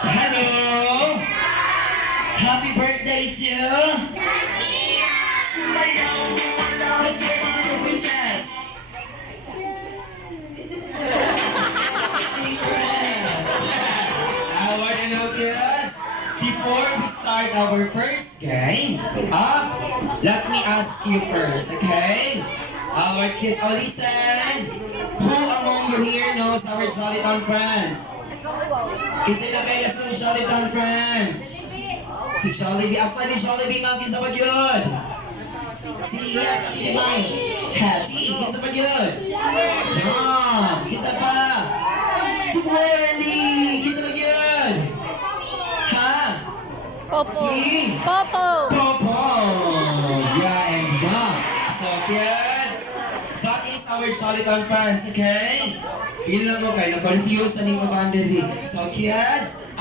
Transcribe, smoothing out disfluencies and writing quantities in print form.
Hello! Happy birthday to... Sumayaw mo wala. Let's get into the princess. Secret! Our hello kids! Before we start our first game, let me ask you first, okay? Our kids, oh listen! Who among you here knows our Jolly Town friends? Kasi nakailas ng Jolly Town friends. Si Jollibee, asa ni Jollibee nga, kinsa ba yun? Si Yes, si Divine. Hattie, kinsa ba yun? John, kinsa pa? Twirly, kinsa ba yun? Ha? Popo. Si? Popo. Popo. Yeah, and yeah. So kids, that is our Jolly Town friends, okay? Feel lang mo kayo, na-confused na ning mga bandit. So kids,